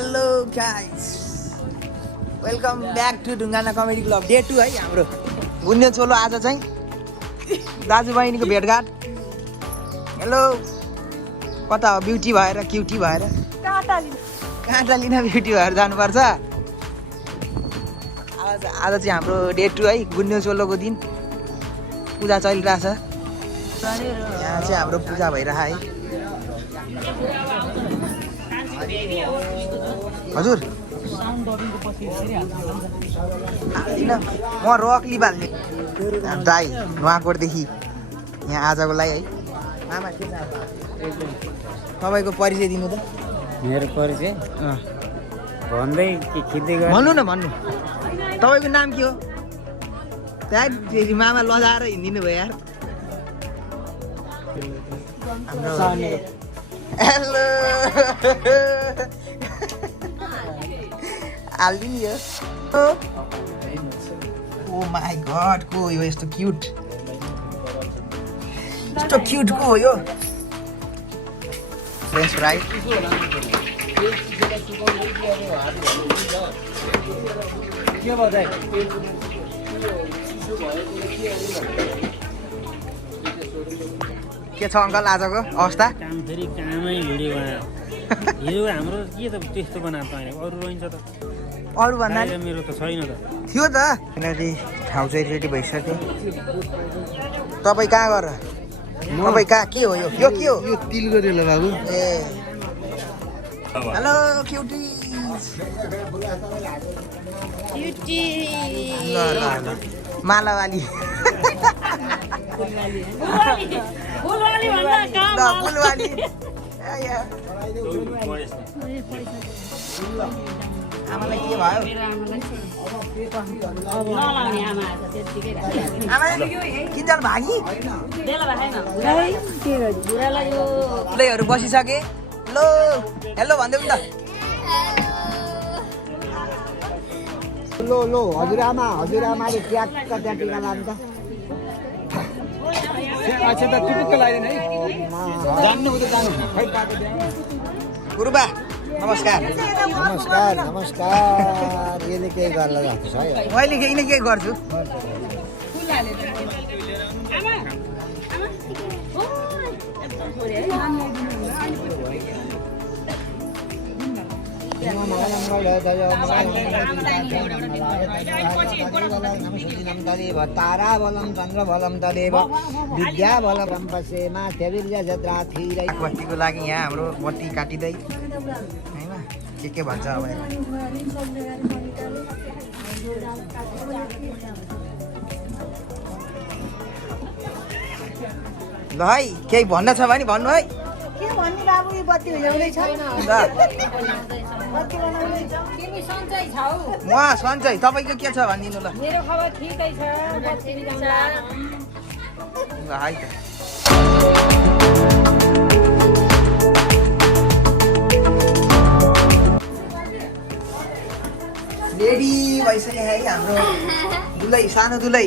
hello guys welcome back to Dhungana comedy club day 2 है हाम्रो गुन्ने चोलो आज चाहिँ दाजुबहिनीको भेटघाट हेलो कता हो ब्युटी भएर क्युटी भएर काँटा लिन ब्युटी भएर जानुपर्छ आज चाहिँ हाम्रो डे 2 है गुन्ने चोलोको दिन पूजा चलिरहेछ यहाँ चाहिँ हाम्रो पूजा भइरहेछ है हजुर हाल्दिनँ म रक्ली बाल्ने दाई नुवाकोटदेखि यहाँ आजको लागि है मामा के छ तपाईँको परिचय दिनु त मेरो परिचय भन्दै के खिच्दै गयो भन्नु न भन्नु तपाईँको नाम के हो त्यहाँ फेरि मामा लजाएर हिँडिदिनु भयो यार हाम्रो हेलो हालिदिनु यो ओ माई गड को यो यस्तो क्युट को हो यो फ्रेन्च फ्राई के छ अङ्कल आजको अवस्था काम फेरि कामै भिडियो बनायो हिजो हाम्रो के त त्यस्तो बनाएको होइन अरू रहन्छ त अरू भन्दा मेरो त छैन त थियो त किनकि ठाउँ चाहिँ रेडी भइसक्यो तपाईँ कहाँ गर तपाईँ कहाँ के हो यो के हो यो तिल गरेर बाबु ए हेलो क्युटी ल ल ल मालावाली ल फुलवाली आमालाई के भयो आमाले किन्जल भागी प्लेहरू बसिसके लो हेलो भन्दै त लो लो हजुरआमाले ट्याक्क त्यहाँ टिका लान्छ अच्छा त टुटुक्क लगाइदिनु है जान्नु उता जानु खै पाएको गुरुबा नमस्कार यसले केही गर्न जान्छ है मैले केही न केही गर्छु तारा बलम चन्द्र बलम तदेव विद्या बलम पश्येमा बत्तीको लागि यहाँ हाम्रो बत्ती काटिँदै होइन के भन्छ अब ल है केही भन्न छ भने भन्नु है के भन्ने बाबु यो बत्ती हुँदैछ म सन्चै तपाईँको के छ भनिदिनु ल मेरो खबर ठिकै छ बत्ती बिगाउँला ल है त रेडी भइसक्यो है हाम्रो दुलै सानो दुलै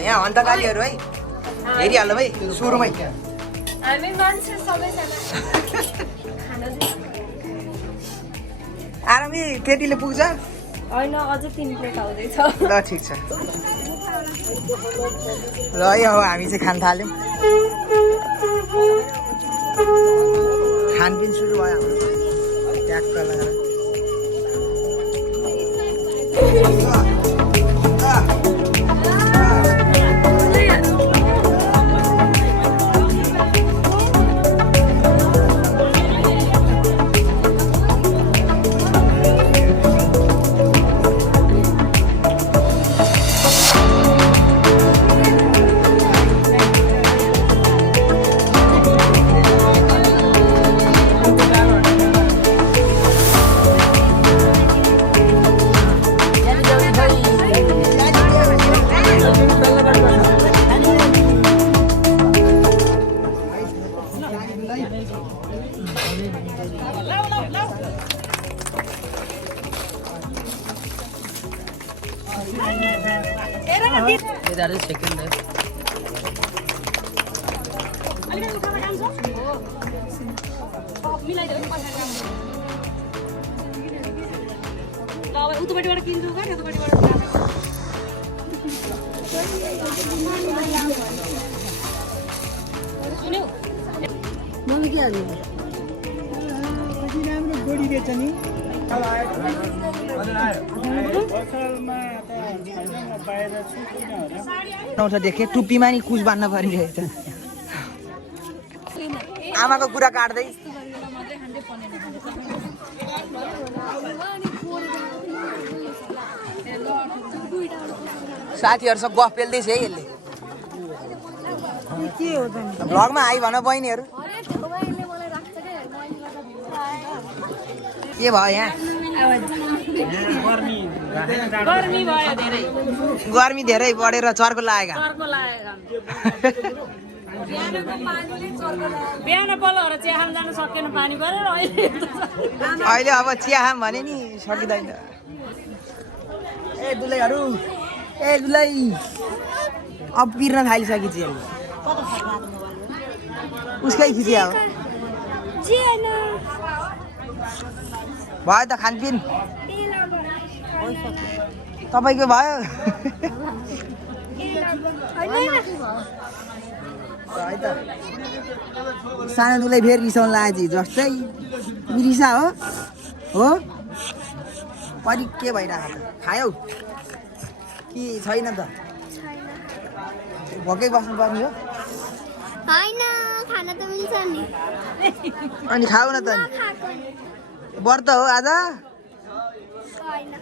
यहाँ हन्तकालीहरू है हेरिहाल्नु है सुरुमै हामी मान्छे सबैजना आरामै केटीले पुग्छ होइन अझ 3 प्लेट आउँदैछ ल ठिक छ ल है अब हामी चाहिँ खान थाल्यौँ खानपिन सुरु भयो हाम्रो ट्याक्क लगाएर सेकेन्ड मिलाइदेऊ नि पछाडि राम्रो ल अब उतपट्टिबाट किन्छु क्या यतापट्टिबाट सुन्यौ मलाई के हाल्नु राम्रो गोडी रहेछ नि आउँछ देखेँ टुप्पीमा नि कुस बान्न परिरहेछ आमाको कुरा काट्दै साथीहरूसँग गफ पेल्दैछ है यसले के हो त भ्लगमा आइ भन बहिनीहरू के भयो यहाँ गर्मी भयो धेरै गर्मी धेरै बढेर चर्को लागेका चर्को लागेको बिहान पल्लोहर चिया खान जानु सकेन पानी परेर अहिले अब चिया खाम भने नि सकिँदैन ए दुलैहरू ए दुलै अब पिर्न थालिसक्यो चियाले उसकै खिचिया हो भयो त खानपिन तपाईँको भयो है त सानो दुलै फेरि रिसाउनु लाग्यो जस्तै रिसा हो परि के भइरहेको छ खायौ कि छैन त भोकै बस्नुपर्ने हो होइन खाना त मिल्छ नि अनि खाऊ न त नि व्रत हो आज होइन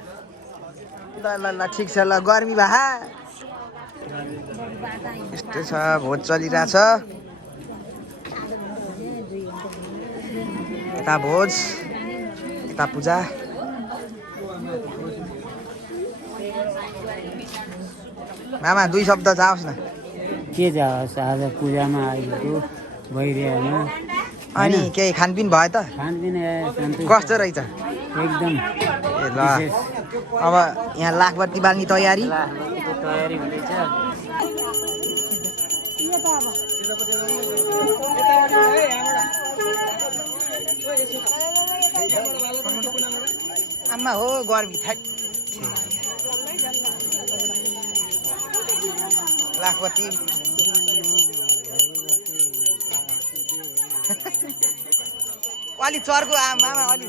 ल ल ल ठिक छ ल गर्मी भए यस्तो छ भोज चलिरहेछ यता भोज यता पूजा मामा दुई शब्द जाओस् न के जाओस् आज पूजामा आएको भइरहेमा अनि केही खानपिन भयो त खानपिन कस्तो रहेछ एकदम ए ल अब यहाँ लाखबत्ती बाल्ने तयारी तयारी हुँदैछ आमा हो गर्मी थाक लाखपति अलि चर्को आमा अलि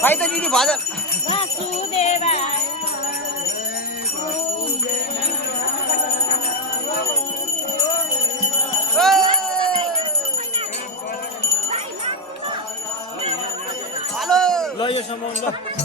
खै त दिदी भजन हेलो ल यो सामान ल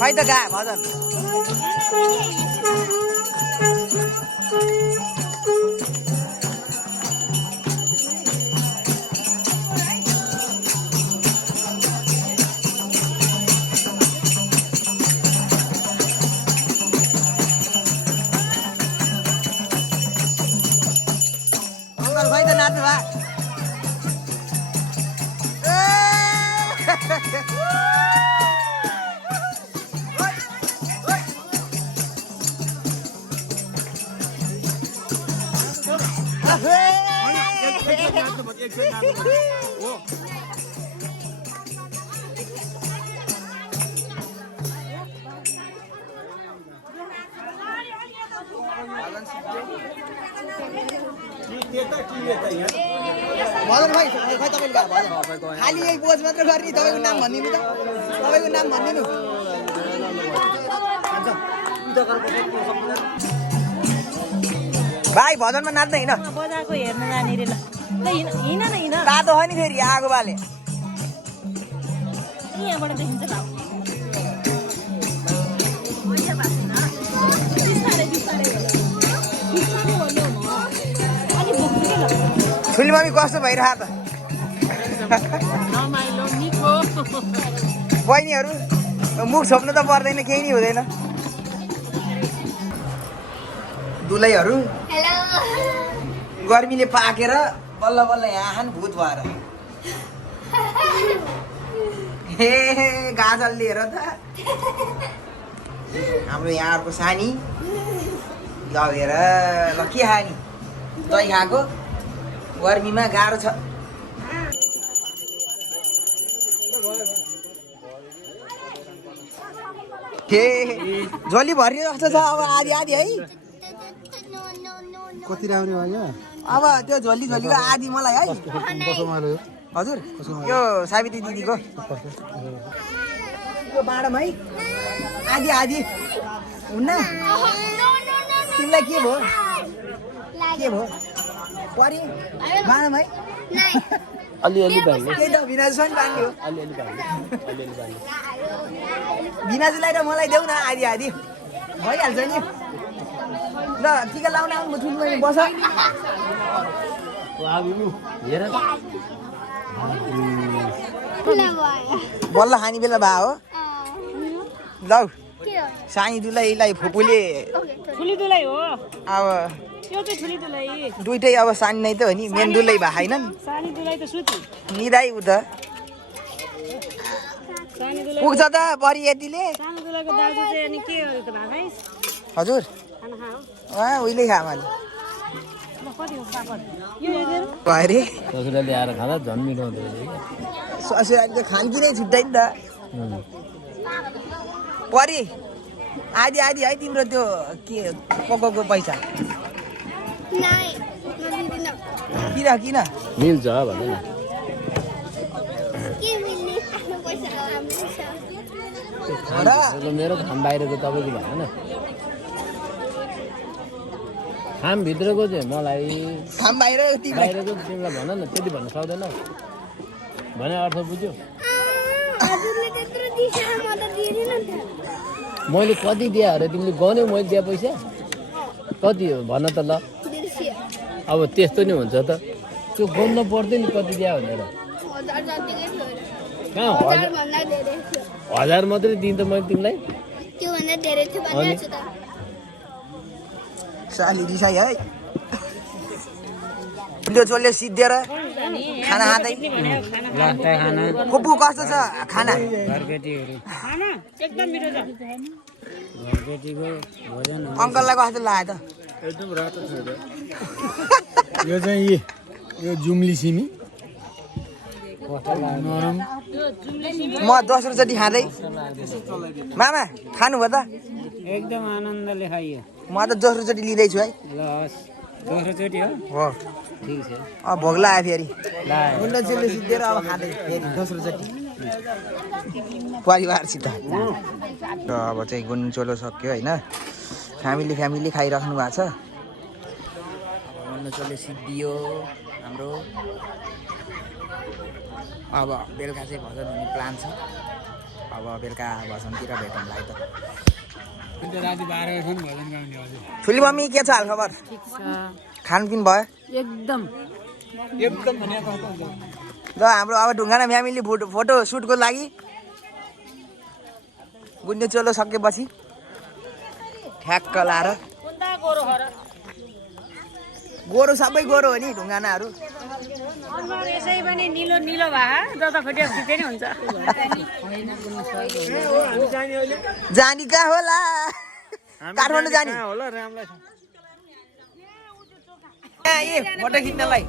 खै त गा भजन अङ्कल खै त नाच्नु भा भजन खै खै तपाईँको भजन खालि यही पोज मात्र गर्ने तपाईँको नाम भनिदिनु त तपाईँको नाम भनिदिनु भाइ भजनमा नाच्दैन हिँड बजारको हेर्न जाने रे ल हिँड न हिँड तातो हो नि फेरि आगो बाले यहाँबाट देखिन्छ ल ठुली मम्मी कस्तो भइरह त बहिनीहरू मुख छोप्नु त पर्दैन केही नै हुँदैन दुलैहरू हेलो गर्मीले पाकेर बल्ल बल्ल यहाँ भूत भएर हे गाजल लिएर त हाम्रो यहाँहरूको सानी लगेर ल के खाने दही खाएको गर्मीमा गाह्रो छ हे झोली भरियो जस्तो छ अब आधी आधी है कति राम्रो भयो अब त्यो झोली झोलीको आधी मलाई है हजुर यो सावित्री दिदीको यो बाँडम है आधी आधी हुन्न तिमीलाई के भयो परि बाँडम है अलिअलि भाइले त्यही त भिनाजु नि बाँड्ने हो अलिअलि भाइले भिनाजुलाई र मलाई देऊ न आधी आधी भइहाल्छ नि ल टिका लाउन आउनु ठुलो बहिनी बस हेर बल्ल खाने बेला भए हो लौ सानी दुलैलाई फुपूले ठुली दुलै हो अब त्यो चाहिँ ठुली दुलै दुइटै अब सानी नै त हो नि मेन दुलै भए छैनन् सानी दुलै त सुति निदाई उ त सानी दुलै पुग्छ त परि यतिले सानो दुलैको दाजु चाहिँ अनि के हो त भाइ हजुर खाना खाऊ उहिले खा मैले ल कति हो पापड यो हेरेर भयो अरे ससुरा ल्याएर खाँदा झन् मिठो हुँदो रहेछ ससुराको खानकी नै छुट्टै नि त परि आधी आधी है तिम्रो त्यो के पकाउको पैसा किन मिल्छ भन्नु न मेरो खाम बाहिरको तपाईँको भन न खाम भित्रको चाहिँ मलाई खाम बाहिर तिमीलाई बाहिरको तिमीलाई भन न त्यति भन्न सक्दैन भने अर्थ बुझ्यो मैले कति दिएँ अरे तिमीले गन्यौ मैले दिए पैसा कति हो भन त ल अब त्यस्तो नि हुन्छ त त्यो गन्न पर्दैन नि कति दिए भनेर कहाँ 1000 मात्रै दिएँ त मैले तिमीलाई साली रिसाई है त्यो चोलले सिद्धेर खाना खाँदै फुपू कस्तो छ खाना खाना एकदम मिठो छ अङ्कललाई कस्तो लाग्यो त एकदम रातो छ यो चाहिँ यो जुम्ली सिमी नरम म दोस्रो चोटि खाँदै मामा खानुभयो त एकदम आनन्दले खाइयो म त दोस्रो चोटि लिँदैछु है ल हस् दोस्रो चोटि हो हो ठिक छ भोग लाग्यो फेरि ला गुन्डा चोलले सिद्धेर अब खाँदै फेरि दोस्रो चोटि परिवारसित र अब चाहिँ गुन्डा चोलो सक्यो होइन फ्यामिली खाइराख्नु भएको छ गुन्डा चोलो सिद्धियो हाम्रो अब बेलुका चाहिँ भजन हुने प्लान छ अब बेलुका भजनतिर भेटौँला त राति 12 बजीसम्म भजन गाउने हजुर ठुली मम्मी के छ हालखबर खानपिन भयो एकदम भने ल हाम्रो अब ढुङ्गाना फ्यामिली फोटो सुटको लागि गुन्डे चोलो सकेपछि ठ्याक्क लाएर गोरो सबै गोरो हो नि ढुङ्गानाहरू यसै पनि निलो निलो भए जता खोटे फिटे नि हुन्छ जानी कहाँ होला काठमाडौँ जानी होला रामलाई ए फोटो खिच्नलाई